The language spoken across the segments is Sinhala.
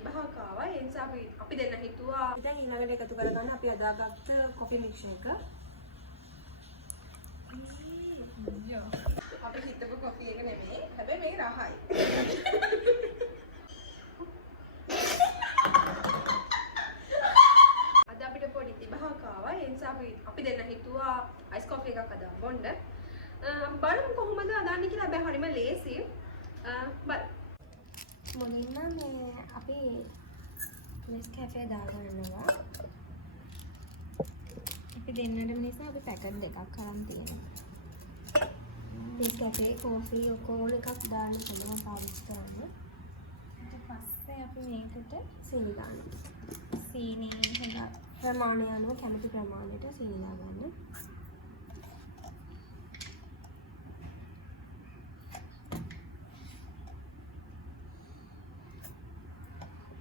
තිබහක් ආවා. ඒ නිසා අපි දෙන්න හිතුවා දැන් ඊළඟට එකතු කරගන්න අපි අදාගත්ත කොෆි මික්ස් එක. අපි හිතපු කොෆි එක නෙමෙයි. හැබැයි මේක රහයි. අද අපිට පොඩි තිබහක් ආවා. ඒ නිසා අපි දෙන්න හිතුවා අයිස් කොෆි එකක් අදා බොන්න. බලමු කොහොමද අදන්නේ කියලා. හැබැයි හරිම ලේසි. මුලින්ම මේ අපි Nescafe දාගන්නවා. අපි දෙන්නට නිසා අපි පැකට් දෙකක් අරන් තියෙනවා. Nescafe coffee ඔක්කොම එකක් දාන්න පුළුවන් පාවිච්චි කරන්න. ඊට පස්සේ අපි මේකට සීනි දානවා. සීනි හොඳ ප්‍රමාණය අනුව කැමති ප්‍රමාණයට සීනි දාගන්න.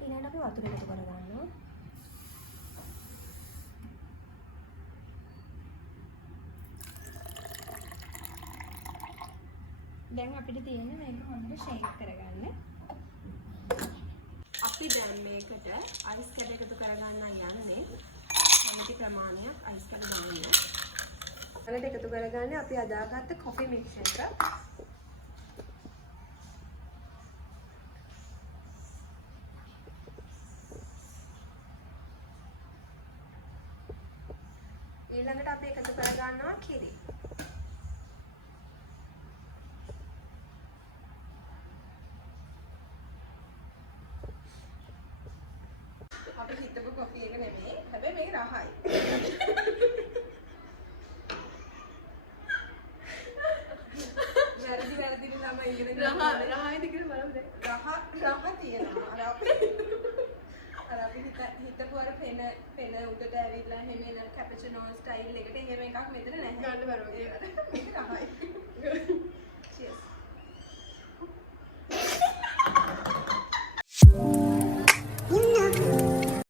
ඊළඟට අපි වතුර එකතු කරගන්නවා. දැන් අපිට තියෙන්නේ මේක හොඳට ෂේක් කරගන්න. අපි දැන් මේකට අයිස් කැඩ එකතු කරගන්න යන්නේ. කැමති ප්‍රමාණයක් අයිස් කැඩ දාන්න. ඊළඟට එකතු කරගන්නේ අපි අදාගත්ත කොෆි මික්ස් එක. ඊළඟට අපි එකතු කරගන්නවා කිරි. අපි හිතපු කොෆි එක නෙමෙයි. හැබැයි මේක රහයි. වැරදි ළමයි ඉගෙන ගන්න. රහයිද කියලා බලමු දැන්. රහ තියෙනවා. අර අපි හිතපු අර පෙන උඩට ඇවිල්ලා හැම වෙන කැපචිනෝ ස්ටයිල් එකට එහෙම එකක් මෙතන නැහැ. ගන්න බරව කියලා. මේක රහයි.